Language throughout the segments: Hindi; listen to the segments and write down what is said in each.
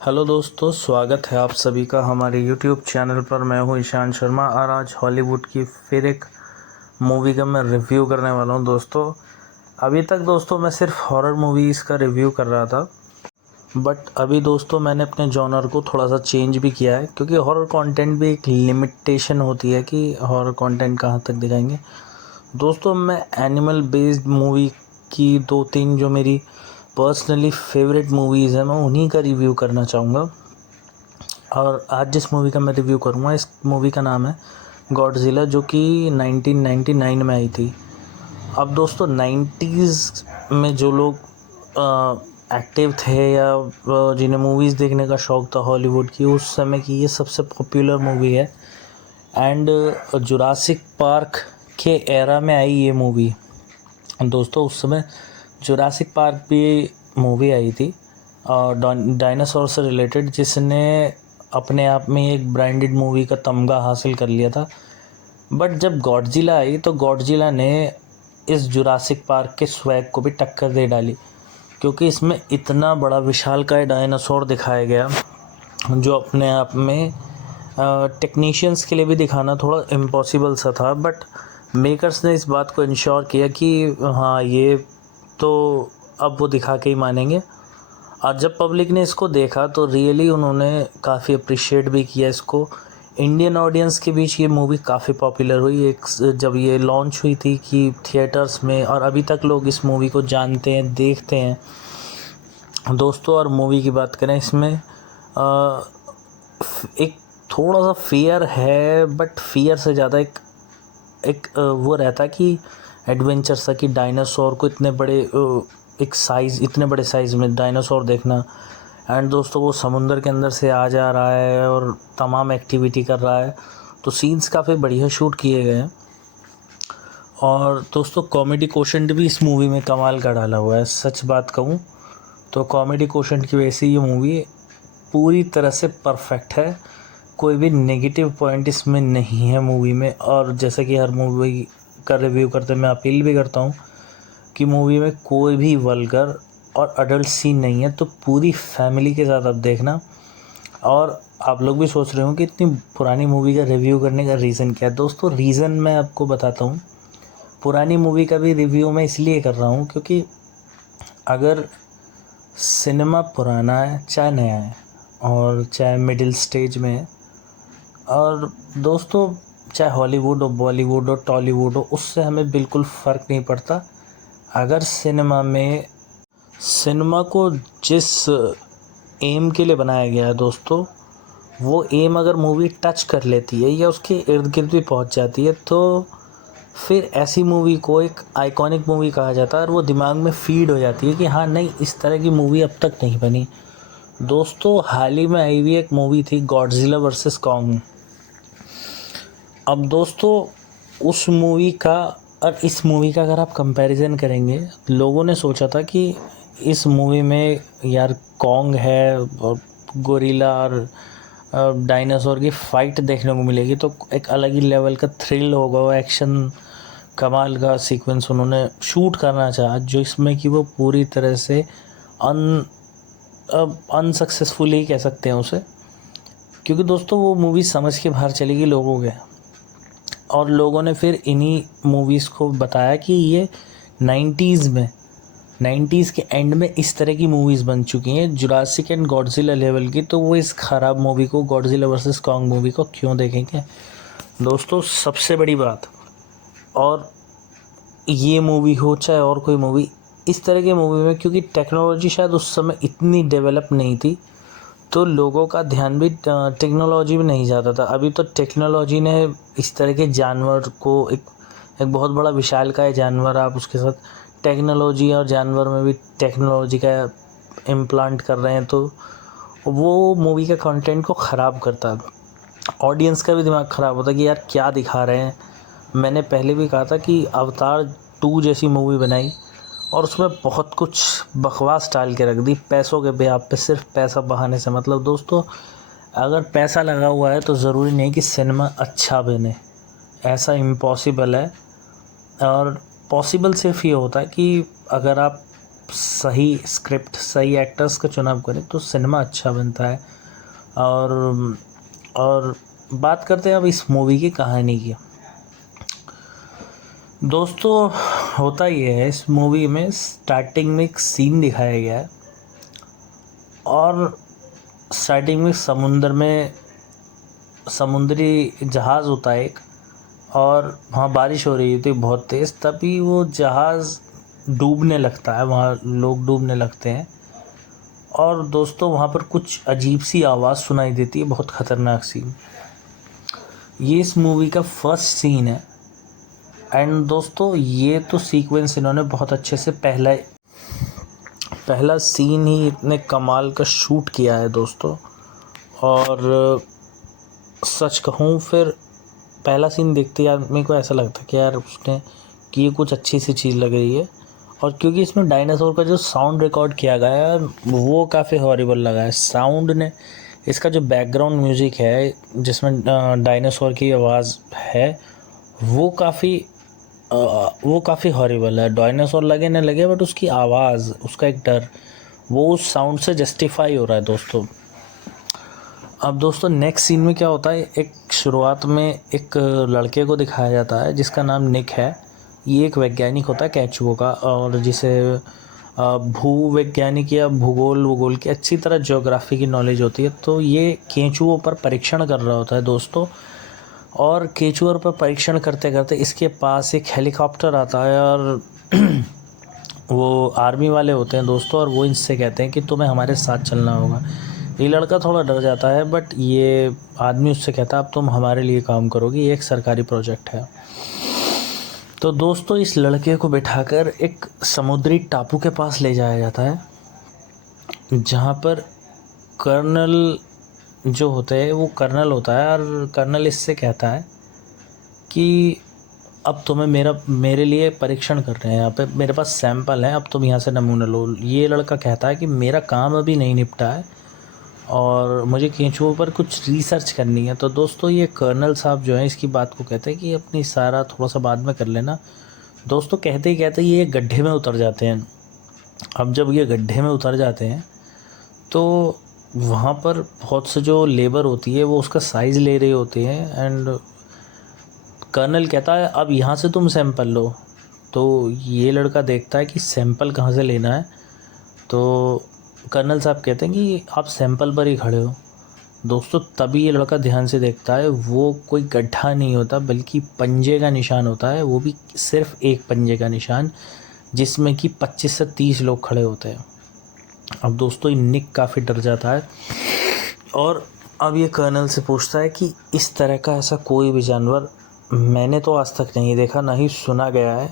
हेलो दोस्तों, स्वागत है आप सभी का हमारे यूट्यूब चैनल पर। मैं हूं ईशान शर्मा और आज हॉलीवुड की फिर एक मूवी का मैं रिव्यू करने वाला हूं। दोस्तों, अभी तक दोस्तों मैं सिर्फ हॉरर मूवीज़ का रिव्यू कर रहा था, बट अभी दोस्तों मैंने अपने जॉनर को थोड़ा सा चेंज भी किया है, क्योंकि हॉरर कंटेंट भी एक लिमिटेशन होती है कि हॉरर कंटेंट कहाँ तक दिखाएंगे। दोस्तों, मैं एनिमल बेस्ड मूवी की 2-3 जो मेरी पर्सनली फेवरेट मूवीज़ हैं, मैं उन्हीं का रिव्यू करना चाहूँगा। और आज जिस मूवी का मैं रिव्यू करूँगा, इस मूवी का नाम है गॉडजिला, जो कि 1999 में आई थी। अब दोस्तों 90s में जो लोग एक्टिव थे या जिन्हें मूवीज़ देखने का शौक़ था हॉलीवुड की, उस समय की ये सबसे पॉपुलर मूवी है। एंड जुरासिक पार्क के एरा में आई ये मूवी। दोस्तों, उस समय जुरासिक पार्क भी मूवी आई थी डायनासोर से रिलेटेड, जिसने अपने आप में एक ब्रांडेड मूवी का तमगा हासिल कर लिया था। बट जब गॉडजिला आई तो गॉडजिला ने इस जुरासिक पार्क के स्वैग को भी टक्कर दे डाली, क्योंकि इसमें इतना बड़ा विशालकाय डायनासोर दिखाया गया जो अपने आप में टेक्नीशियंस के लिए भी दिखाना थोड़ा इम्पॉसिबल सा था। बट मेकर्स ने इस बात को इंश्योर किया कि हाँ, ये तो अब वो दिखा के ही मानेंगे। और जब पब्लिक ने इसको देखा तो रियली उन्होंने काफ़ी अप्रिशिएट भी किया इसको। इंडियन ऑडियंस के बीच ये मूवी काफ़ी पॉपुलर हुई एक जब ये लॉन्च हुई थी कि थिएटर्स में, और अभी तक लोग इस मूवी को जानते हैं, देखते हैं दोस्तों। और मूवी की बात करें, इसमें एक थोड़ा सा फियर है, बट फियर से ज़्यादा एक वो रहता कि एडवेंचर सा, कि डायनासोर को इतने बड़े साइज़ में डायनासोर देखना। एंड दोस्तों, वो समुंदर के अंदर से आ जा रहा है और तमाम एक्टिविटी कर रहा है, तो सीन्स काफ़ी बढ़िया शूट किए गए हैं। और दोस्तों, कॉमेडी कोशेंट भी इस मूवी में कमाल का डाला हुआ है। सच बात कहूँ तो कॉमेडी कोशेंट की वजह से ये मूवी पूरी तरह से परफेक्ट है। कोई भी नेगेटिव पॉइंट इसमें नहीं है मूवी में। और जैसा कि हर मूवी का रिव्यू करते मैं अपील भी करता हूँ कि मूवी में कोई भी वल्गर और अडल्ट सीन नहीं है, तो पूरी फैमिली के साथ आप देखना। और आप लोग भी सोच रहे हो कि इतनी पुरानी मूवी का रिव्यू करने का रीज़न क्या है। दोस्तों, रीज़न मैं आपको बताता हूँ। पुरानी मूवी का भी रिव्यू मैं इसलिए कर रहा हूँ क्योंकि अगर सिनेमा पुराना है, चाहे नया है और चाहे मिडिल स्टेज में है, और दोस्तों चाहे हॉलीवुड हो, बॉलीवुड हो, टॉलीवुड हो, उससे हमें बिल्कुल फ़र्क नहीं पड़ता। अगर सिनेमा को जिस एम के लिए बनाया गया है दोस्तों, वो एम अगर मूवी टच कर लेती है या उसके इर्द गिर्द भी पहुंच जाती है, तो फिर ऐसी मूवी को एक आइकॉनिक मूवी कहा जाता है और वो दिमाग में फीड हो जाती है कि हाँ, नहीं, इस तरह की मूवी अब तक नहीं बनी। दोस्तों, हाल ही में आई हुई एक मूवी थी गॉडजिला वर्सेस कॉन्ग। अब दोस्तों, उस मूवी का और इस मूवी का अगर आप कंपैरिजन करेंगे, लोगों ने सोचा था कि इस मूवी में यार कॉन्ग है और गोरिल्ला और डायनासोर की फ़ाइट देखने को मिलेगी, तो एक अलग ही लेवल का थ्रिल होगा, एक्शन कमाल का सीक्वेंस उन्होंने शूट करना चाहा, जो इसमें कि वो पूरी तरह से अनसक्सेसफुल ही कह सकते हैं उसे। क्योंकि दोस्तों, वो मूवी समझ के बाहर चली गई लोगों के, और लोगों ने फिर इन्हीं मूवीज़ को बताया कि ये 90s के एंड में इस तरह की मूवीज़ बन चुकी हैं जुरासिक एंड गॉडजिला लेवल की, तो वो इस ख़राब मूवी को, गॉडजिला वर्सेस कॉन्ग मूवी को क्यों देखेंगे। दोस्तों, सबसे बड़ी बात, और ये मूवी हो चाहे और कोई मूवी, इस तरह की मूवी में क्योंकि टेक्नोलॉजी शायद उस समय इतनी डेवलप नहीं थी, तो लोगों का ध्यान भी टेक्नोलॉजी में नहीं जाता था। अभी तो टेक्नोलॉजी ने इस तरह के जानवर को एक बहुत बड़ा विशालकाय जानवर, आप उसके साथ टेक्नोलॉजी और जानवर में भी टेक्नोलॉजी का इम्प्लांट कर रहे हैं, तो वो मूवी के कंटेंट को ख़राब करता है। ऑडियंस का भी दिमाग ख़राब होता है कि यार क्या दिखा रहे हैं। मैंने पहले भी कहा था कि अवतार 2 जैसी मूवी बनाई और उसमें बहुत कुछ बकवास डाल के रख दी पैसों के बेहाव पे, सिर्फ पैसा बहाने से मतलब। दोस्तों, अगर पैसा लगा हुआ है तो ज़रूरी नहीं कि सिनेमा अच्छा बने, ऐसा इम्पॉसिबल है। और पॉसिबल सिर्फ ये होता है कि अगर आप सही स्क्रिप्ट, सही एक्टर्स का चुनाव करें तो सिनेमा अच्छा बनता है। और बात करते हैं अब इस मूवी की कहानी की। दोस्तों होता ये है, इस मूवी में स्टार्टिंग में एक सीन दिखाया गया है और स्टार्टिंग में समुद्री जहाज़ होता है एक, और वहाँ बारिश हो रही थी बहुत तेज़, तभी वो जहाज़ डूबने लगता है, वहाँ लोग डूबने लगते हैं। और दोस्तों वहाँ पर कुछ अजीब सी आवाज़ सुनाई देती है, बहुत ख़तरनाक सीन। ये इस मूवी का फर्स्ट सीन है। एंड दोस्तों ये तो सीक्वेंस इन्होंने बहुत अच्छे से पहला सीन ही इतने कमाल का शूट किया है दोस्तों। और सच कहूँ फिर पहला सीन देखते ही आदमी को ऐसा लगता है कि यार उसने कि ये कुछ अच्छी सी चीज़ लग रही है। और क्योंकि इसमें डायनासोर का जो साउंड रिकॉर्ड किया गया है वो काफ़ी हॉरिबल लगा है साउंड ने। इसका जो बैकग्राउंड म्यूज़िक है जिसमें डायनासोर की आवाज़ है वो काफ़ी हॉरिबल है। डायनासोर लगे न लगे बट उसकी आवाज़, उसका एक डर, वो उस साउंड से जस्टिफाई हो रहा है दोस्तों। अब दोस्तों नेक्स्ट सीन में क्या होता है, एक शुरुआत में एक लड़के को दिखाया जाता है जिसका नाम निक है। ये एक वैज्ञानिक होता है केंचुओं का, और जिसे भूवैज्ञानिक या भूगोल की अच्छी तरह ज्योग्राफी की नॉलेज होती है। तो ये केंचुओं पर परीक्षण कर रहा होता है दोस्तों। और केंचुओं पर परीक्षण करते करते इसके पास एक हेलीकॉप्टर आता है और वो आर्मी वाले होते हैं दोस्तों, और वो इनसे कहते हैं कि तुम्हें हमारे साथ चलना होगा। ये लड़का थोड़ा डर जाता है बट ये आदमी उससे कहता है अब तुम हमारे लिए काम करोगी, ये एक सरकारी प्रोजेक्ट है। तो दोस्तों इस लड़के को बिठाकर एक समुद्री टापू के पास ले जाया जाता है जहाँ पर कर्नल जो होते हैं, वो कर्नल होता है और कर्नल इससे कहता है कि अब तुम्हें मेरे लिए परीक्षण कर रहे हैं यहाँ पे, मेरे पास सैंपल है, अब तुम यहाँ से नमूना लो। ये लड़का कहता है कि मेरा काम अभी नहीं निपटा है और मुझे केंचुओं पर कुछ रिसर्च करनी है। तो दोस्तों ये कर्नल साहब जो हैं इसकी बात को कहते हैं कि अपनी सारा थोड़ा सा बाद में कर लेना। दोस्तों कहते ही कहते ये गड्ढे में उतर जाते हैं। अब जब ये गड्ढे में उतर जाते हैं तो वहाँ पर बहुत से जो लेबर होती है वो उसका साइज़ ले रहे होते हैं। एंड कर्नल कहता है अब यहाँ से तुम सैंपल लो। तो ये लड़का देखता है कि सैंपल कहाँ से लेना है। तो कर्नल साहब कहते हैं कि आप सैंपल पर ही खड़े हो। दोस्तों तभी ये लड़का ध्यान से देखता है, वो कोई गड्ढा नहीं होता बल्कि पंजे का निशान होता है, वो भी सिर्फ एक पंजे का निशान जिसमें कि 25 से 30 लोग खड़े होते हैं। अब दोस्तों निक काफ़ी डर जाता है और अब ये कर्नल से पूछता है कि इस तरह का ऐसा कोई भी जानवर मैंने तो आज तक नहीं देखा, ना ही सुना गया है।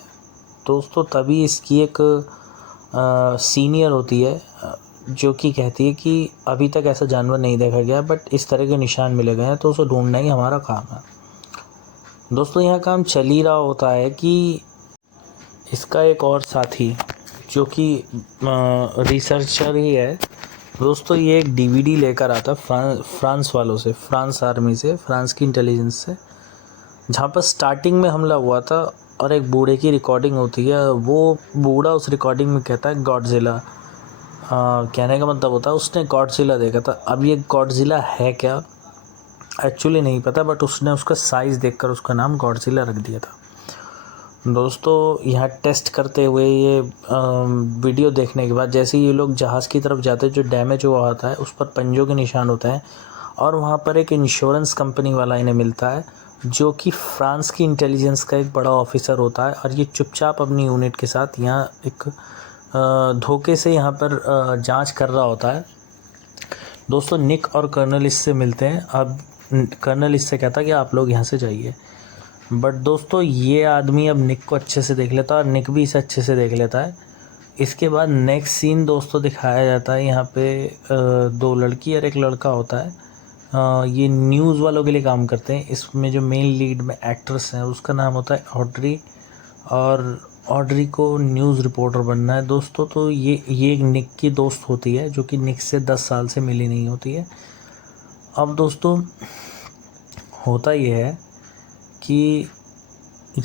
दोस्तों तभी इसकी एक सीनियर होती है जो कि कहती है कि अभी तक ऐसा जानवर नहीं देखा गया बट इस तरह के निशान मिले गए हैं तो उसे ढूंढना ही हमारा काम है। दोस्तों यहाँ काम चल ही रहा होता है कि इसका एक और साथी जो कि रिसर्चर ही है दोस्तों, ये एक डीवीडी लेकर आता फ्रांस वालों से, फ्रांस आर्मी से, फ्रांस की इंटेलिजेंस से, जहाँ पर स्टार्टिंग में हमला हुआ था। और एक बूढ़े की रिकॉर्डिंग होती है, वो बूढ़ा उस रिकॉर्डिंग में कहता है गॉडजिला। कहने का मतलब होता है उसने गॉडजिला देखा था। अब ये गॉडजिला है क्या एक्चुअली नहीं पता बट उसने उसका साइज़ देखकर उसका नाम गॉडजिला रख दिया था। दोस्तों यहाँ टेस्ट करते हुए ये वीडियो देखने के बाद जैसे ही ये लोग जहाज़ की तरफ जाते हैं, जो डैमेज हुआ होता है उस पर पंजों के निशान होते हैं और वहाँ पर एक इंश्योरेंस कंपनी वाला इन्हें मिलता है जो कि फ्रांस की इंटेलिजेंस का एक बड़ा ऑफिसर होता है। और ये चुपचाप अपनी यूनिट के साथ यहाँ एक धोखे से यहाँ पर जांच कर रहा होता है। दोस्तों निक और कर्नल इससे मिलते हैं। अब कर्नल इससे कहता है कि आप लोग यहाँ से जाइए, बट दोस्तों ये आदमी अब निक को अच्छे से देख लेता है और निक भी इसे अच्छे से देख लेता है। इसके बाद नेक्स्ट सीन दोस्तों दिखाया जाता है, यहाँ पे 2 लड़की और एक लड़का होता है। ये न्यूज़ वालों के लिए काम करते हैं। इसमें जो मेन लीड में एक्ट्रेस हैं उसका नाम होता है ऑड्री, और ऑड्री को न्यूज़ रिपोर्टर बनना है दोस्तों। तो ये एक निक की दोस्त होती है जो कि निक से 10 साल से मिली नहीं होती है। अब दोस्तों होता ये है कि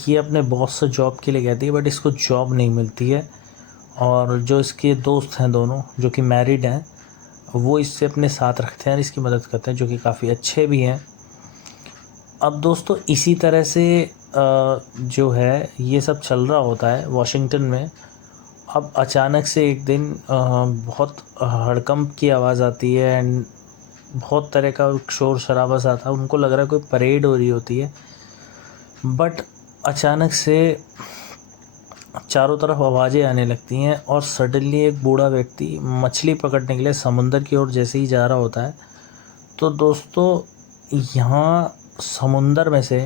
ये अपने बॉस से जॉब के लिए कहती है बट इसको जॉब नहीं मिलती है और जो इसके दोस्त हैं दोनों जो कि मैरिड हैं, वो इससे अपने साथ रखते हैं और इसकी मदद करते हैं, जो कि काफ़ी अच्छे भी हैं। अब दोस्तों इसी तरह से जो है ये सब चल रहा होता है वाशिंगटन में। अब अचानक से एक दिन बहुत हड़कंप की आवाज़ आती है एंड बहुत तरह का शोर शराबा सा था। उनको लग रहा है कोई परेड हो रही होती है, बट अचानक से चारों तरफ आवाज़ें आने लगती हैं और सडनली एक बूढ़ा व्यक्ति मछली पकड़ने के लिए समुंदर की ओर जैसे ही जा रहा होता है, तो दोस्तों यहाँ समुंदर में से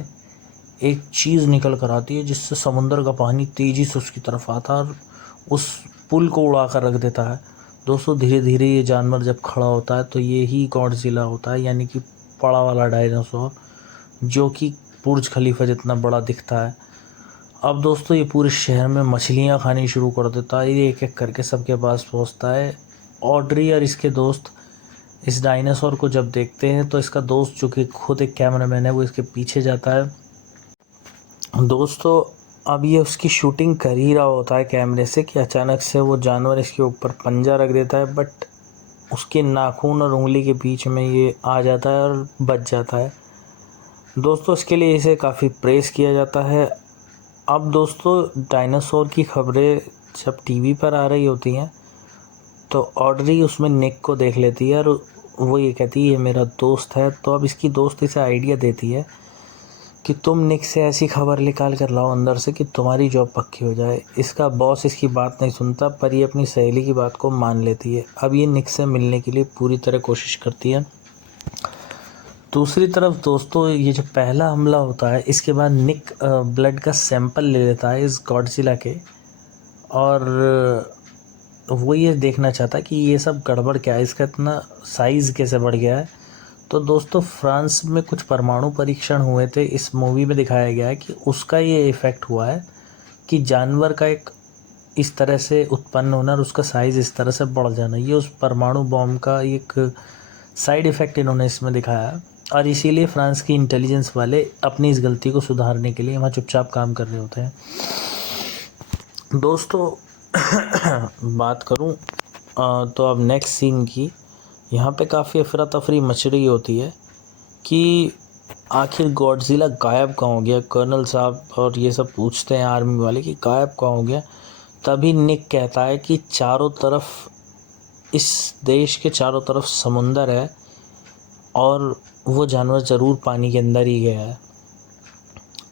एक चीज़ निकल कर आती है जिससे समुंदर का पानी तेज़ी से उसकी तरफ आता है और उस पुल को उड़ा कर रख देता है। दोस्तों धीरे धीरे ये जानवर जब खड़ा होता है तो ये ही गॉडजिला होता है, यानी कि बड़ा वाला डायनासोर, जो कि बुर्ज खलीफा जितना बड़ा दिखता है। अब दोस्तों ये पूरे शहर में मछलियाँ खानी शुरू कर देता है, ये एक एक करके सबके पास पहुँचता है। ऑड्री और इसके दोस्त इस डायनासोर को जब देखते हैं तो इसका दोस्त जो कि खुद एक कैमरामैन है वो इसके पीछे जाता है। दोस्तों अब ये उसकी शूटिंग कर ही रहा होता है कैमरे से कि अचानक से वो जानवर इसके ऊपर पंजा रख देता है, बट उसके नाखून और उंगली के बीच में ये आ जाता है और बच जाता है। दोस्तों इसके लिए इसे काफ़ी प्रेज़ किया जाता है। अब दोस्तों डायनासोर की खबरें जब टीवी पर आ रही होती हैं तो ऑड्री उसमें निक को देख लेती है और वो ये कहती है ये मेरा दोस्त है। तो अब इसकी दोस्त इसे आइडिया देती है कि तुम निक से ऐसी खबर निकाल कर लाओ अंदर से कि तुम्हारी जॉब पक्की हो जाए। इसका बॉस इसकी बात नहीं सुनता, पर ये अपनी सहेली की बात को मान लेती है। अब ये निक से मिलने के लिए पूरी तरह कोशिश करती है। दूसरी तरफ दोस्तों ये जो पहला हमला होता है इसके बाद निक ब्लड का सैंपल ले लेता है इस गॉडजिला के, और वो ये देखना चाहता है कि ये सब गड़बड़ क्या है, इसका इतना साइज़ कैसे बढ़ गया है। तो दोस्तों फ्रांस में कुछ परमाणु परीक्षण हुए थे, इस मूवी में दिखाया गया है कि उसका ये इफ़ेक्ट हुआ है कि जानवर का एक इस तरह से उत्पन्न होना और उसका साइज़ इस तरह से बढ़ जाना, ये उस परमाणु बॉम्ब का एक साइड इफ़ेक्ट इन्होंने इसमें दिखाया। और इसीलिए फ्रांस की इंटेलिजेंस वाले अपनी इस गलती को सुधारने के लिए वहाँ चुपचाप काम कर रहे होते हैं। दोस्तों बात करूँ तो अब नेक्स्ट सीन की, यहाँ पे काफ़ी अफरा तफरी मच रही होती है कि आखिर गॉडजिला गायब कहाँ हो गया। कर्नल साहब और ये सब पूछते हैं आर्मी वाले कि गायब कहाँ हो गया। तभी निक कहता है कि चारों तरफ, इस देश के चारों तरफ समुंदर है और वो जानवर ज़रूर पानी के अंदर ही गया है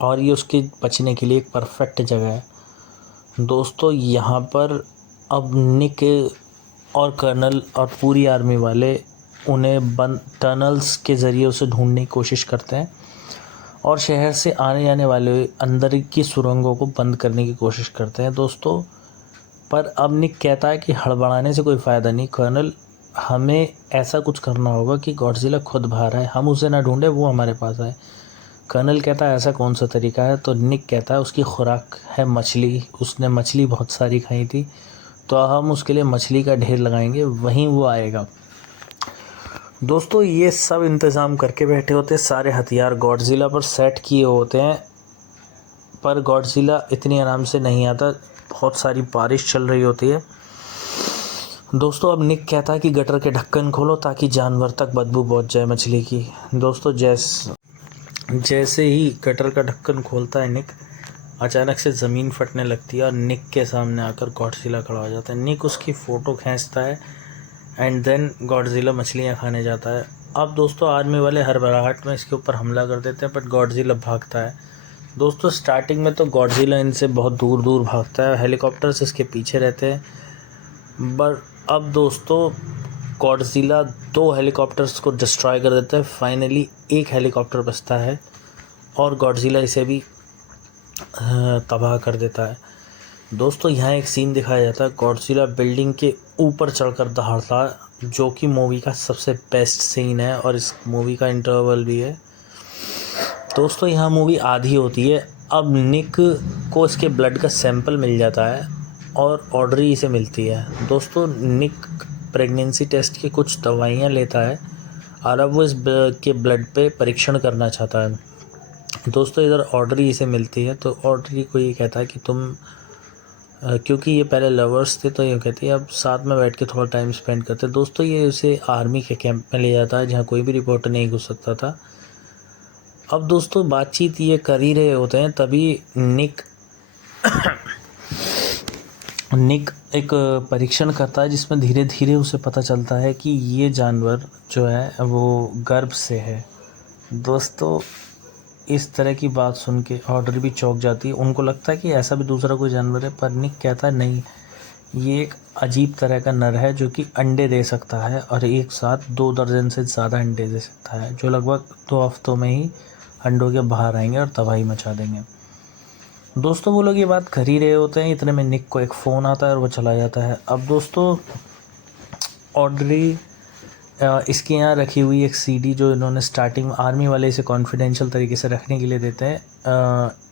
और ये उसके बचने के लिए एक परफेक्ट जगह है। दोस्तों यहाँ पर अब निक और कर्नल और पूरी आर्मी वाले उन्हें बंद टनल्स के ज़रिए उसे ढूंढने की कोशिश करते हैं और शहर से आने जाने वाले अंदर की सुरंगों को बंद करने की कोशिश करते हैं दोस्तों। पर अब निक कहता है कि हड़बड़ाने से कोई फ़ायदा नहीं कर्नल, हमें ऐसा कुछ करना होगा कि गॉडजिला खुद बाहर आए, हम उसे ना ढूंढे, वो हमारे पास आए। कर्नल कहता है ऐसा कौन सा तरीका है। तो निक कहता है उसकी खुराक है मछली, उसने मछली बहुत सारी खाई थी, तो हम उसके लिए मछली का ढेर लगाएंगे, वहीं वो आएगा। दोस्तों ये सब इंतज़ाम करके बैठे होते हैं, सारे हथियार गॉडजिला पर सेट किए होते हैं, पर गॉडजिला इतनी आराम से नहीं आता, बहुत सारी बारिश चल रही होती है। दोस्तों अब निक कहता है कि गटर के ढक्कन खोलो ताकि जानवर तक बदबू पहुंच जाए मछली की। दोस्तों जैसे ही गटर का ढक्कन खोलता है निक, अचानक से ज़मीन फटने लगती है और निक के सामने आकर गॉडजिला खड़ा हो जाता है। निक उसकी फ़ोटो खींचता है एंड देन गॉडजिला मछलियाँ खाने जाता है। अब दोस्तों आर्मी वाले हड़बड़ाहट में इसके ऊपर हमला कर देते हैं, बट गॉडजिला भागता है। दोस्तों स्टार्टिंग में तो गॉडजिला इनसे बहुत दूर दूर भागता है, हेलीकॉप्टर्स इसके पीछे रहते हैं, बट अब दोस्तों गॉडजिला 2 हेलीकॉप्टर्स को डिस्ट्रॉय कर देता है। फाइनली एक हेलीकॉप्टर बचता है और गॉडजिला इसे भी तबाह कर देता है। दोस्तों यहाँ एक सीन दिखाया जाता है, गॉडजिला बिल्डिंग के ऊपर चढ़कर दहाड़ता है, जो कि मूवी का सबसे बेस्ट सीन है और इस मूवी का इंटरवल भी है। दोस्तों यहाँ मूवी आधी होती है। अब निक को इसके ब्लड का सैंपल मिल जाता है और ऑड्री इसे मिलती है। दोस्तों निक प्रेगनेंसी टेस्ट की कुछ दवाइयाँ लेता है और अब वो इस के ब्लड पे परीक्षण करना चाहता है। दोस्तों इधर ऑड्री इसे मिलती है, तो ऑड्री को ये कहता है कि तुम क्योंकि ये पहले लवर्स थे तो ये कहती है अब साथ में बैठ के थोड़ा टाइम स्पेंड करते। दोस्तों ये उसे आर्मी के कैंप में ले जाता है जहाँ कोई भी रिपोर्टर नहीं घुस सकता था। अब दोस्तों बातचीत ये कर ही रहे होते हैं, तभी निक एक परीक्षण करता है जिसमें धीरे धीरे उसे पता चलता है कि ये जानवर जो है वो गर्भ से है। दोस्तों इस तरह की बात सुन के ऑड्री भी चौंक जाती है। उनको लगता है कि ऐसा भी दूसरा कोई जानवर है, पर निक कहता है नहीं, ये एक अजीब तरह का नर है जो कि अंडे दे सकता है और एक साथ 2 दर्जन से ज़्यादा अंडे दे सकता है, जो लगभग 2 हफ्तों में ही अंडों के बाहर आएंगे और तबाही मचा देंगे। दोस्तों वो लोग ये बात कर ही रहे होते हैं, इतने में निक को एक फ़ोन आता है और वो चला जाता है। अब दोस्तों ऑड्री इसके यहाँ रखी हुई एक सीडी जो इन्होंने स्टार्टिंग में आर्मी वाले इसे कॉन्फिडेंशियल तरीके से रखने के लिए देते हैं,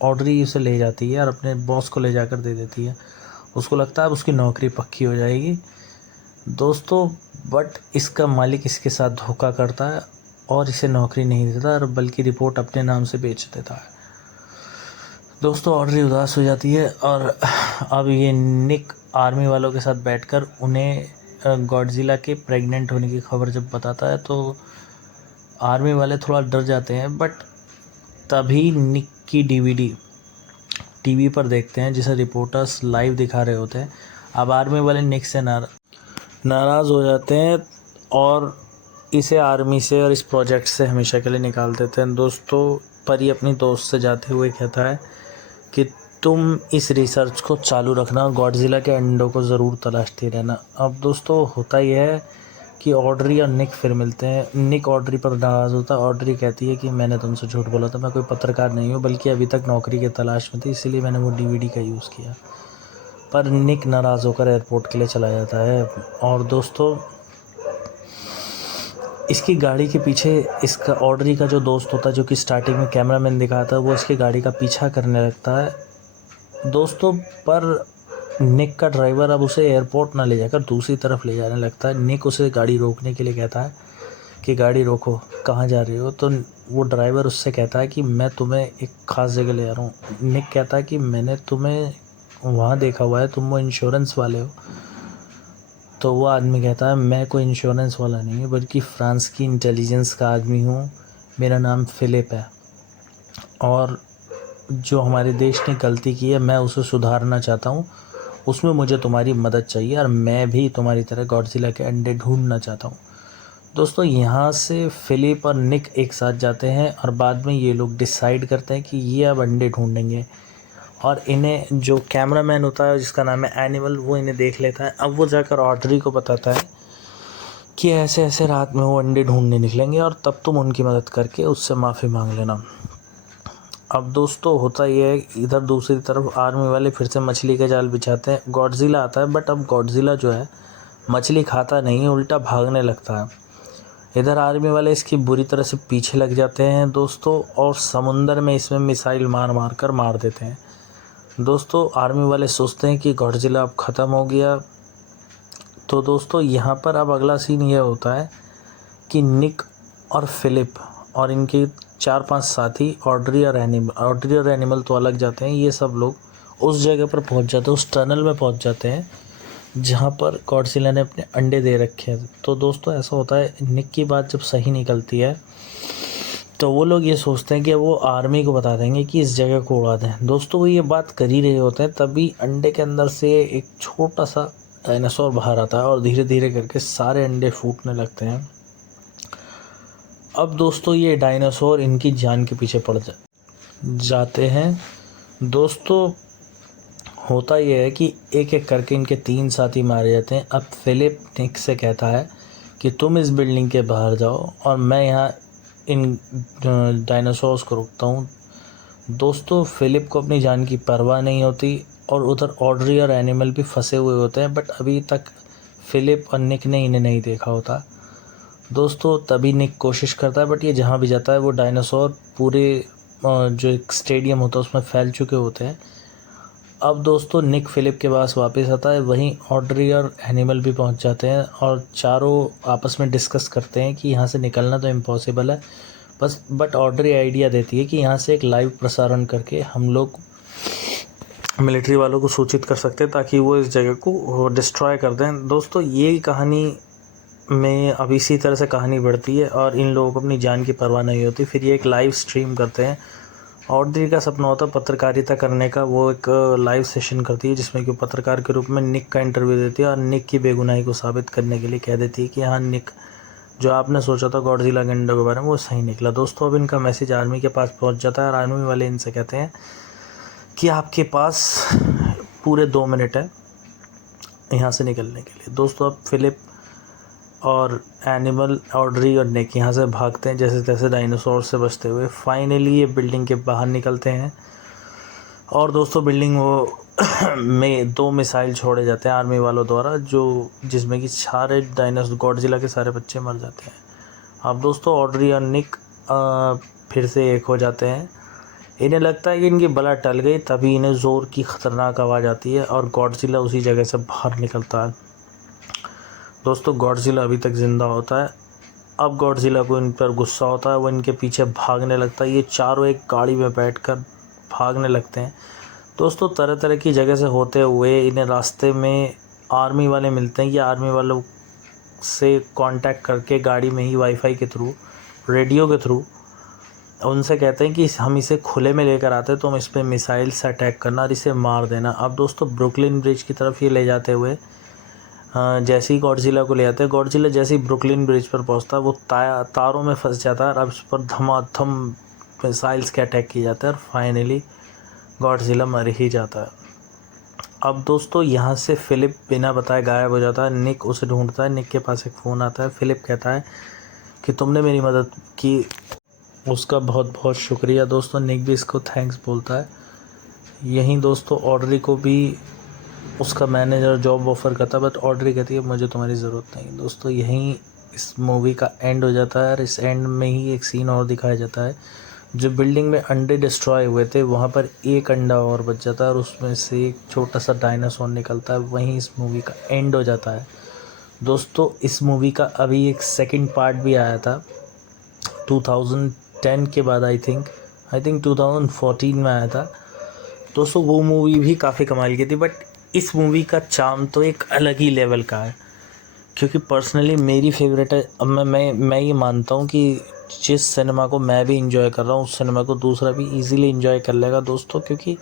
ऑड्री उसे ले जाती है और अपने बॉस को ले जाकर दे देती है। उसको लगता है अब उसकी नौकरी पक्की हो जाएगी। दोस्तों बट इसका मालिक इसके साथ धोखा करता है और इसे नौकरी नहीं देता और बल्कि रिपोर्ट अपने नाम से बेच देता है। दोस्तों ऑड्री उदास हो जाती है और अब ये निक आर्मी वालों के साथ बैठकर उन्हें गॉडजिला के प्रेग्नेंट होने की खबर जब बताता है तो आर्मी वाले थोड़ा डर जाते हैं। बट तभी निक की डीवीडी टीवी पर देखते हैं जिसे रिपोर्टर्स लाइव दिखा रहे होते हैं। अब आर्मी वाले निक से नाराज़ हो जाते हैं और इसे आर्मी से और इस प्रोजेक्ट से हमेशा के लिए निकाल देते हैं। दोस्तों पर ये अपनी दोस्त से जाते हुए कहता है कि तुम इस रिसर्च को चालू रखना और गॉडजिला के अंडों को ज़रूर तलाशती रहना। अब दोस्तों होता यह है कि ऑड्री और निक फिर मिलते हैं। निक ऑड्री पर नाराज़ होता है। ऑड्री कहती है कि मैंने तुमसे झूठ बोला था, मैं कोई पत्रकार नहीं हूँ बल्कि अभी तक नौकरी की तलाश में थी, इसीलिए मैंने वो डीवीडी का यूज़ किया। पर निक नाराज़ होकर एयरपोर्ट के लिए चला जाता है। और दोस्तों इसकी गाड़ी के पीछे इसका ऑड्री का जो दोस्त होता है जो कि स्टार्टिंग में कैमरामैन दिखाता है, वो इसकी गाड़ी का पीछा करने लगता है। दोस्तों पर निक का ड्राइवर अब उसे एयरपोर्ट ना ले जाकर दूसरी तरफ ले जाने लगता है। निक उसे गाड़ी रोकने के लिए कहता है कि गाड़ी रोको, कहाँ जा रहे हो? तो वो ड्राइवर उससे कहता है कि मैं तुम्हें एक ख़ास जगह ले जा रहा हूँ। निक कहता है कि मैंने तुम्हें वहाँ देखा हुआ है, तुम वो इंश्योरेंस वाले हो। तो वो आदमी कहता है मैं कोई इंश्योरेंस वाला नहीं हूँ बल्कि फ्रांस की इंटेलिजेंस का आदमी हूँ, मेरा नाम फ़िलिप है और जो हमारे देश ने गलती की है मैं उसे सुधारना चाहता हूँ, उसमें मुझे तुम्हारी मदद चाहिए और मैं भी तुम्हारी तरह गॉडजिला के अंडे ढूंढना चाहता हूँ। दोस्तों यहाँ से फ़िलिप और निक एक साथ जाते हैं और बाद में ये लोग डिसाइड करते हैं कि ये अब अंडे ढूंढेंगे और इन्हें जो कैमरामैन होता है जिसका नाम है एनिमल, वो इन्हें देख लेता है। अब वो जाकर ऑड्री को बताता है कि ऐसे ऐसे रात में वो अंडे ढूंढने निकलेंगे और तब तुम उनकी मदद करके उससे माफ़ी मांग लेना। अब दोस्तों होता ये है, इधर दूसरी तरफ आर्मी वाले फिर से मछली का जाल बिछाते हैं। गॉडजिला आता है बट अब गॉडजिला जो है मछली खाता नहीं, उल्टा भागने लगता है। इधर आर्मी वाले इसकी बुरी तरह से पीछे लग जाते हैं दोस्तों और समुंदर में इसमें मिसाइल मार कर मार देते हैं। दोस्तों आर्मी वाले सोचते हैं कि गॉडजिला अब ख़त्म हो गया। तो दोस्तों यहाँ पर अब अगला सीन ये होता है कि निक और फ़िलिप और इनके 4-5 साथी ऑड्री और एनिमल तो अलग जाते हैं, ये सब लोग उस जगह पर पहुँच जाते हैं, उस टनल में पहुँच जाते हैं जहाँ पर गॉडजिला ने अपने अंडे दे रखे हैं। तो दोस्तों ऐसा होता है, निक की बात जब सही निकलती है तो वो लोग ये सोचते हैं कि वो आर्मी को बता देंगे कि इस जगह को उड़ा दें। दोस्तों वो ये बात कर ही रहे होते हैं, तभी अंडे के अंदर से एक छोटा सा डायनासोर बाहर आता है और धीरे धीरे करके सारे अंडे फूटने लगते हैं। अब दोस्तों ये डायनासोर इनकी जान के पीछे पड़ जाते हैं। दोस्तों होता यह है कि एक एक करके इनके 3 साथी मारे जाते हैं। अब फ़िलिप निक से कहता है कि तुम इस बिल्डिंग के बाहर जाओ और मैं यहाँ इन डायनासोर्स को रोकता हूँ। दोस्तों फ़िलिप को अपनी जान की परवाह नहीं होती और उधर ऑड्री और एनिमल भी फंसे हुए होते हैं, बट अभी तक फ़िलिप और निक ने इन्हें नहीं देखा होता। दोस्तों तभी निक कोशिश करता है, बट ये जहाँ भी जाता है वो डायनासोर पूरे जो एक स्टेडियम होता है उसमें फैल चुके होते हैं। अब दोस्तों निक फ़िलिप के पास वापस आता है, वहीं ऑड्री और एनिमल भी पहुंच जाते हैं और चारों आपस में डिस्कस करते हैं कि यहाँ से निकलना तो इम्पॉसिबल है, बट ऑड्री आइडिया देती है कि यहाँ से एक लाइव प्रसारण करके हम लोग मिलिट्री वालों को सूचित कर सकते हैं ताकि वो इस जगह को डिस्ट्रॉय कर दें। दोस्तों ये कहानी में अब इसी तरह से कहानी बढ़ती है और इन लोगों को अपनी जान की परवाह नहीं होती। फिर ये एक लाइव स्ट्रीम करते हैं। ऑड्री का सपना होता है पत्रकारिता करने का। वो एक लाइव सेशन करती है जिसमें कि पत्रकार के रूप में निक का इंटरव्यू देती है और निक की बेगुनाही को साबित करने के लिए कह देती है कि हाँ निक, जो आपने सोचा था गॉडजिला गेंडो के बारे में वो सही निकला। दोस्तों अब इनका मैसेज आर्मी के पास पहुंच जाता है और आर्मी वाले इनसे कहते हैं कि आपके पास पूरे 2 मिनट है यहाँ से निकलने के लिए। दोस्तों अब फिलिप और एनिमल, ऑड्री और निक यहाँ से भागते हैं जैसे तैसे डायनासोर से बचते हुए। फाइनली ये बिल्डिंग के बाहर निकलते हैं और दोस्तों बिल्डिंग वो में 2 मिसाइल छोड़े जाते हैं आर्मी वालों द्वारा, जो जिसमें कि सारे डायनासोर, गॉडजिला के सारे बच्चे मर जाते हैं। अब दोस्तों ऑड्री और निक फिर से एक हो जाते हैं। इन्हें लगता है कि इनकी बला टल गई, तभी इन्हें ज़ोर की ख़तरनाक आवाज़ आती है और गॉडजिला उसी जगह से बाहर निकलता है। दोस्तों गॉडजिला अभी तक ज़िंदा होता है। अब गॉडजिला को इन पर गुस्सा होता है, वो इनके पीछे भागने लगता है। ये चारों एक गाड़ी में बैठकर भागने लगते हैं। दोस्तों तरह तरह की जगह से होते हुए इन्हें रास्ते में आर्मी वाले मिलते हैं। ये आर्मी वालों से कांटेक्ट करके गाड़ी में ही वाईफाई के थ्रू, रेडियो के थ्रू उनसे कहते हैं कि हम इसे खुले में लेकर आते हैं तो हम इस पर मिसाइल से अटैक करना और इसे मार देना। अब दोस्तों ब्रुकलिन ब्रिज की तरफ ये ले जाते हुए जैसे ही गॉडजिला को ले आते हैं, गॉडजिला जैसे ही ब्रुकलिन ब्रिज पर पहुंचता है वो तारों में फंस जाता है और अब इस पर धमाधम मिसाइल्स के अटैक किए जाते हैं और फाइनली गॉडजिला मर ही जाता है। अब दोस्तों यहाँ से फिलिप बिना बताए गायब हो जाता है। निक उसे ढूंढता है। निक के पास एक फ़ोन आता है। फिलिप कहता है कि तुमने मेरी मदद की, उसका बहुत बहुत शुक्रिया। दोस्तों निक भी इसको थैंक्स बोलता है। यहीं दोस्तों ऑड्री को भी उसका मैनेजर जॉब ऑफ़र करता है, बट ऑड्री कहती है मुझे तुम्हारी ज़रूरत नहीं। दोस्तों यहीं इस मूवी का एंड हो जाता है और इस एंड में ही एक सीन और दिखाया जाता है। जो बिल्डिंग में अंडे डिस्ट्रॉय हुए थे वहाँ पर एक अंडा और बच जाता है और उसमें से एक छोटा सा डायनासोर निकलता है। वहीं इस मूवी का एंड हो जाता है। दोस्तों इस मूवी का अभी एक सेकंड पार्ट भी आया था 2010 के बाद, आई थिंक 2014 में आया था। दोस्तों वो मूवी भी काफ़ी कमाल की थी, बट इस मूवी का चार्म तो एक अलग ही लेवल का है क्योंकि पर्सनली मेरी फेवरेट है। अब मैं ये मानता हूँ कि जिस सिनेमा को मैं भी इंजॉय कर रहा हूँ उस सिनेमा को दूसरा भी इजीली इंजॉय कर लेगा दोस्तों, क्योंकि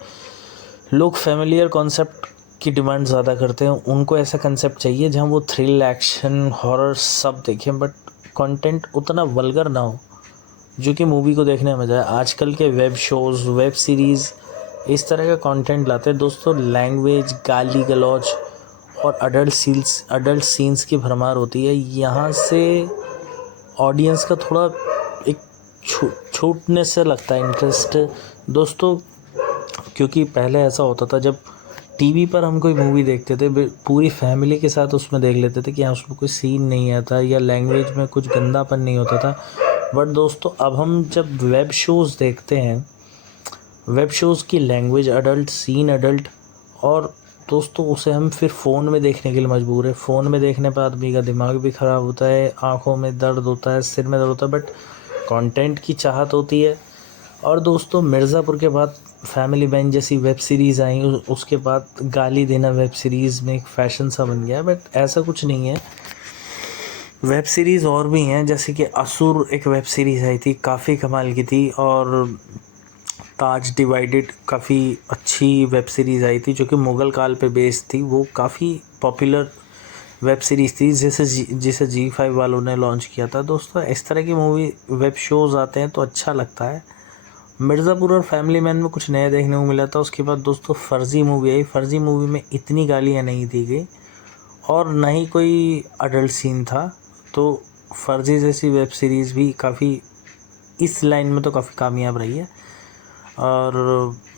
लोग फैमिलियर कॉन्सेप्ट की डिमांड ज़्यादा करते हैं। उनको ऐसा कंसेप्ट चाहिए जहाँ वो थ्रिल, एक्शन, हॉरर सब देखें, बट कंटेंट उतना वल्गर ना हो जो कि मूवी को देखने में मज़ा है। आजकल के वेब शोज़, वेब सीरीज़ इस तरह का कंटेंट लाते हैं दोस्तों। लैंग्वेज, गाली गलौज और अडल्ट सीन्स की भरमार होती है। यहाँ से ऑडियंस का थोड़ा एक छूटने से लगता है इंटरेस्ट दोस्तों, क्योंकि पहले ऐसा होता था जब टीवी पर हम कोई मूवी देखते थे पूरी फैमिली के साथ उसमें देख लेते थे कि हाँ उसमें कोई सीन नहीं आता या लैंग्वेज में कुछ गंदापन नहीं होता था। बट दोस्तों अब हम जब वेब शोज़ देखते हैं, वेब शोज़ की लैंग्वेज अडल्ट, सीन अडल्ट, और दोस्तों उसे हम फिर फ़ोन में देखने के लिए मजबूर है। फ़ोन में देखने पर आदमी का दिमाग भी ख़राब होता है, आँखों में दर्द होता है, सिर में दर्द होता है, बट कंटेंट की चाहत होती है। और दोस्तों मिर्ज़ापुर के बाद फैमिली मैन जैसी वेब सीरीज़ आई, उसके बाद गाली देना वेब सीरीज़ में एक फ़ैशन सा बन गया है, बट ऐसा कुछ नहीं है। वेब सीरीज़ और भी हैं, जैसे कि असुर एक वेब सीरीज़ आई थी, काफ़ी कमाल की थी, और ताज डिवाइडेड काफ़ी अच्छी वेब सीरीज़ आई थी जो कि मुग़ल काल पे बेस्ड थी। वो काफ़ी पॉपुलर वेब सीरीज़ थी जिसे G5 वालों ने लॉन्च किया था। दोस्तों इस तरह की मूवी वेब शोज़ आते हैं तो अच्छा लगता है। मिर्ज़ापुर और फैमिली मैन में कुछ नया देखने को मिला था। उसके बाद दोस्तों फ़र्ज़ी मूवी आई। फ़र्ज़ी मूवी में इतनी गालियाँ नहीं दी गई और ना ही कोई अडल्ट सीन था। तो फ़र्ज़ी जैसी वेब सीरीज़ भी काफ़ी इस लाइन में तो काफ़ी कामयाब रही है। और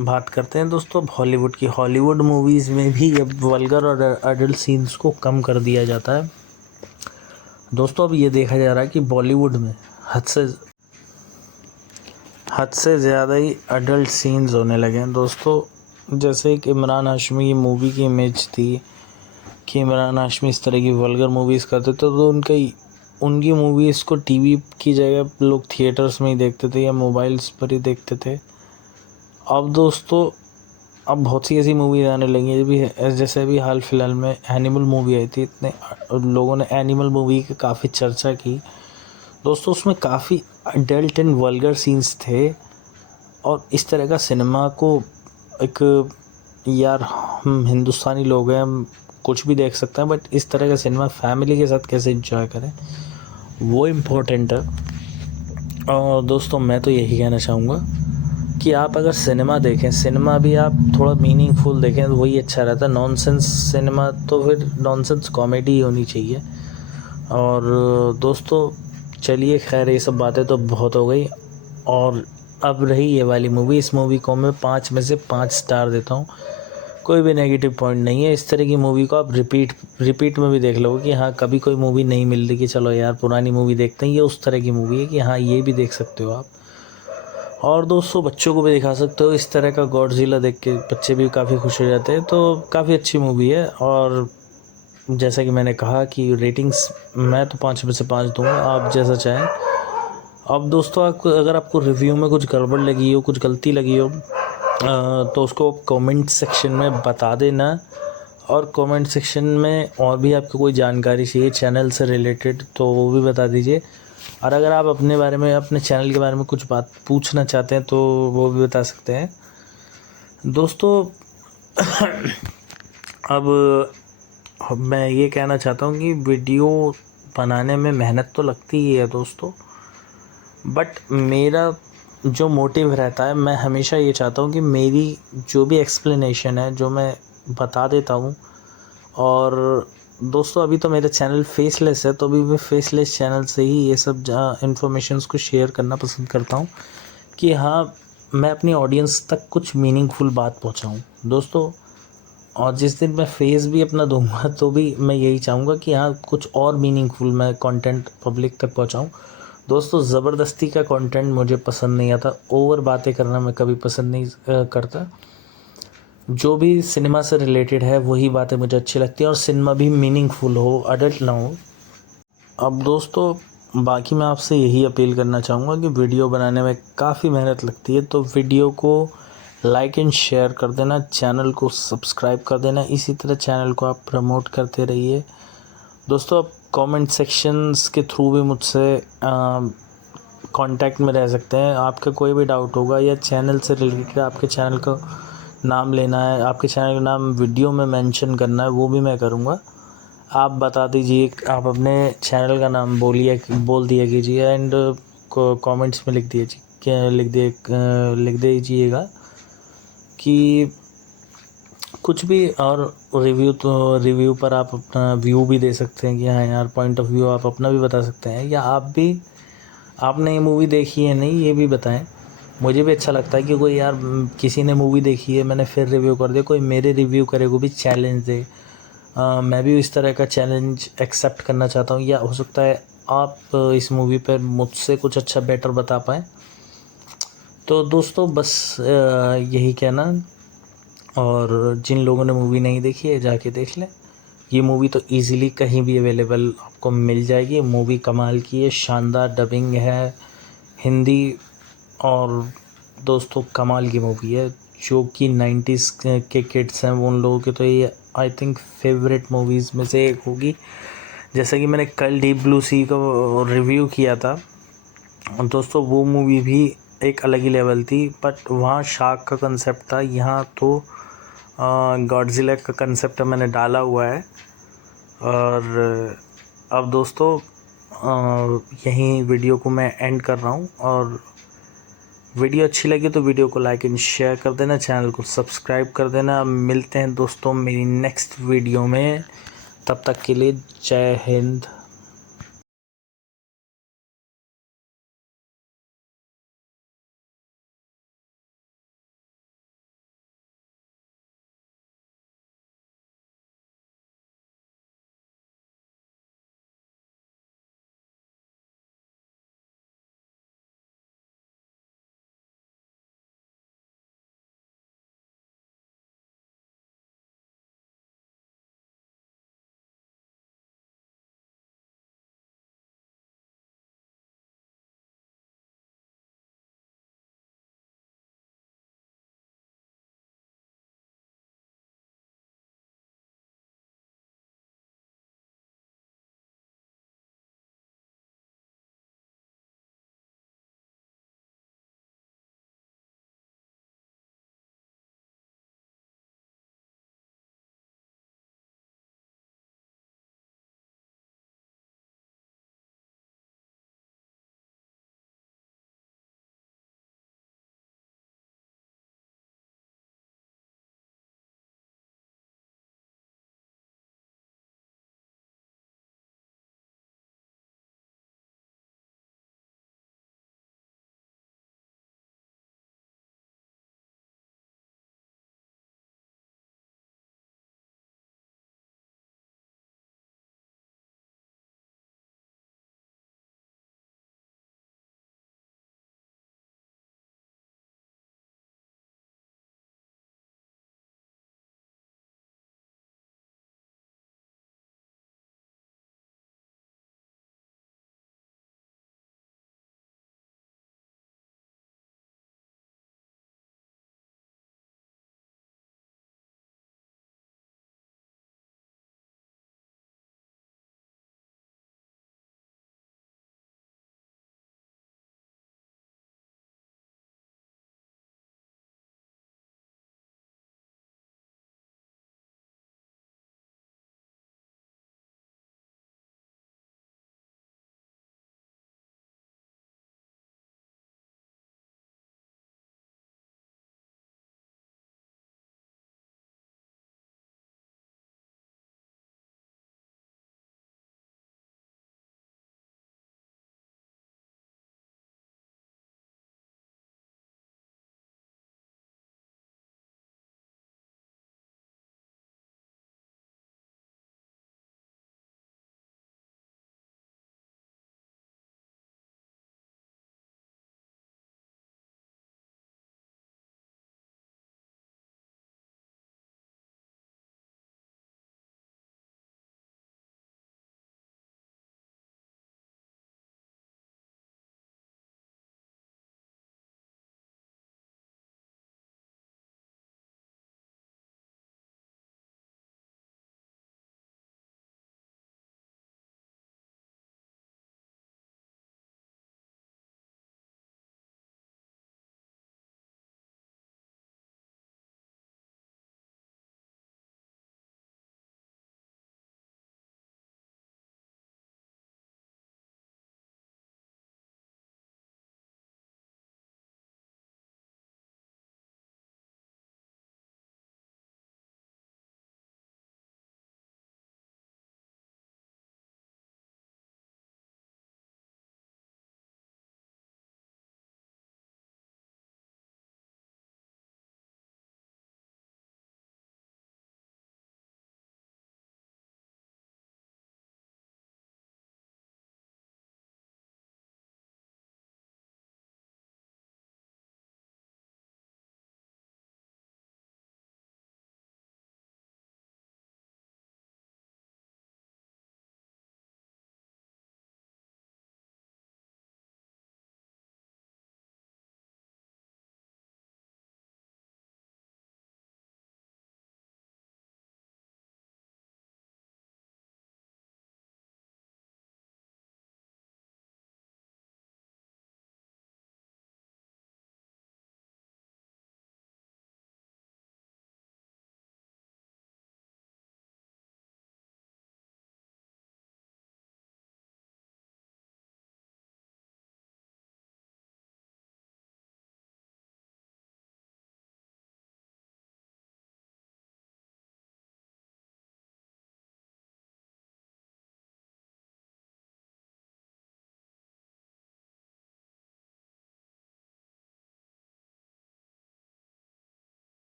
बात करते हैं दोस्तों हॉलीवुड की। हॉलीवुड मूवीज़ में भी अब वल्गर और अडल्ट सीन्स को कम कर दिया जाता है दोस्तों। अब ये देखा जा रहा है कि बॉलीवुड में हद से ज़्यादा ही अडल्ट सीन्स होने लगे हैं दोस्तों। जैसे कि इमरान हाशमी की मूवी की इमेज थी कि इमरान हाशमी इस तरह की वल्गर मूवीज़ करते थे, तो उनकी मूवीज़ को टीवी की जगह लोग थिएटर्स में ही देखते थे या मोबाइल्स पर ही देखते थे। अब दोस्तों अब बहुत सी ऐसी मूवी आने लगी हैं भी, जैसे अभी हाल फिलहाल में एनिमल मूवी आई थी। इतने लोगों ने एनिमल मूवी की काफ़ी चर्चा की दोस्तों। उसमें काफ़ी अडल्ट एंड वल्गर सीन्स थे, और इस तरह का सिनेमा को एक, यार हम हिंदुस्तानी लोग हैं, हम कुछ भी देख सकते हैं, बट इस तरह का सिनेमा फैमिली के साथ कैसे एंजॉय करें वो इम्पोर्टेंट है। और दोस्तों मैं तो यही कहना चाहूँगा कि आप अगर सिनेमा देखें, सिनेमा भी आप थोड़ा मीनिंगफुल देखें तो वही अच्छा रहता है। नॉनसेंस सिनेमा तो फिर नॉनसेंस कॉमेडी ही होनी चाहिए। और दोस्तों चलिए, खैर ये सब बातें तो बहुत हो गई, और अब रही ये वाली मूवी। इस मूवी को मैं 5 में से 5 स्टार देता हूँ। कोई भी नेगेटिव पॉइंट नहीं है। इस तरह की मूवी को आप रिपीट में भी देख लोगे कि हाँ, कभी कोई मूवी नहीं मिल रही कि चलो यार पुरानी मूवी देखते हैं, ये उस तरह की मूवी है कि हाँ ये भी देख सकते हो आप। और दोस्तों बच्चों को भी दिखा सकते हो, इस तरह का गॉडजिला देख के बच्चे भी काफ़ी खुश हो जाते हैं। तो काफ़ी अच्छी मूवी है। और जैसा कि मैंने कहा कि रेटिंग्स मैं तो 5 में से 5 दूँगा, आप जैसा चाहें। अब दोस्तों अगर आपको रिव्यू में कुछ गड़बड़ लगी हो, कुछ गलती लगी हो, तो उसको कमेंट सेक्शन में बता देना। और कमेंट सेक्शन में और भी आपको कोई जानकारी चाहिए चैनल से रिलेटेड तो वो भी बता दीजिए। और अगर आप अपने बारे में, अपने चैनल के बारे में कुछ बात पूछना चाहते हैं तो वो भी बता सकते हैं दोस्तों। अब मैं ये कहना चाहता हूँ कि वीडियो बनाने में मेहनत तो लगती ही है दोस्तों, बट मेरा जो मोटिव रहता है, मैं हमेशा ये चाहता हूँ कि मेरी जो भी एक्सप्लेनेशन है जो मैं बता देता हूँ। और दोस्तों अभी तो मेरा चैनल फेसलेस है, तो अभी मैं फेसलेस चैनल से ही ये सब इन्फॉर्मेशंस को शेयर करना पसंद करता हूँ कि हाँ मैं अपनी ऑडियंस तक कुछ मीनिंगफुल बात पहुँचाऊँ दोस्तों। और जिस दिन मैं फेस भी अपना दूंगा तो भी मैं यही चाहूँगा कि हाँ कुछ और मीनिंगफुल मैं कंटेंट पब्लिक तक पहुँचाऊँ दोस्तों। ज़बरदस्ती का कंटेंट मुझे पसंद नहीं आता, ओवर बातें करना मैं कभी पसंद नहीं करता। जो भी सिनेमा से रिलेटेड है वही बातें मुझे अच्छी लगती हैं, और सिनेमा भी मीनिंगफुल हो, अडल्ट ना हो। अब दोस्तों बाकी मैं आपसे यही अपील करना चाहूँगा कि वीडियो बनाने में काफ़ी मेहनत लगती है, तो वीडियो को लाइक एंड शेयर कर देना, चैनल को सब्सक्राइब कर देना। इसी तरह चैनल को आप प्रमोट करते रहिए दोस्तों। आप कमेंट सेक्शंस के थ्रू भी मुझसे कांटेक्ट में रह सकते हैं। आपका कोई भी डाउट होगा या चैनल से रिलेटेड आपके चैनल का नाम लेना है, आपके चैनल का नाम वीडियो में मेंशन करना है, वो भी मैं करूँगा। आप बता दीजिए, आप अपने चैनल का नाम बोल दिया कीजिए, एंड कमेंट्स में लिख दीजिएगा कि कुछ भी। और रिव्यू पर आप अपना व्यू भी दे सकते हैं कि हाँ यार, पॉइंट ऑफ व्यू आप अपना भी बता सकते हैं, या आपने ये मूवी देखी है नहीं ये भी बताएं। मुझे भी अच्छा लगता है कि कोई यार किसी ने मूवी देखी है, मैंने फिर रिव्यू कर दिया, कोई मेरे रिव्यू करे, वो भी चैलेंज दे। मैं भी इस तरह का चैलेंज एक्सेप्ट करना चाहता हूँ, या हो सकता है आप इस मूवी पर मुझसे कुछ अच्छा बेटर बता पाएँ। तो दोस्तों बस यही कहना। और जिन लोगों ने मूवी नहीं देखी है जाके देख लें। ये मूवी तो इजीली कहीं भी अवेलेबल आपको मिल जाएगी। मूवी कमाल की है, शानदार डबिंग है हिंदी, और दोस्तों कमाल की मूवी है। जो कि 90s के किड्स हैं उन लोगों के तो ये आई थिंक फेवरेट मूवीज़ में से एक होगी। जैसा कि मैंने कल डीप ब्लू सी का रिव्यू किया था दोस्तों, वो मूवी भी एक अलग ही लेवल थी, बट वहाँ शार्क का कंसेप्ट था, यहाँ तो गॉडजिला का कंसेप्ट मैंने डाला हुआ है। और अब दोस्तों यहीं वीडियो को मैं एंड कर रहा हूँ। और वीडियो अच्छी लगी तो वीडियो को लाइक एंड शेयर कर देना, चैनल को सब्सक्राइब कर देना। मिलते हैं दोस्तों मेरी नेक्स्ट वीडियो में, तब तक के लिए जय हिंद।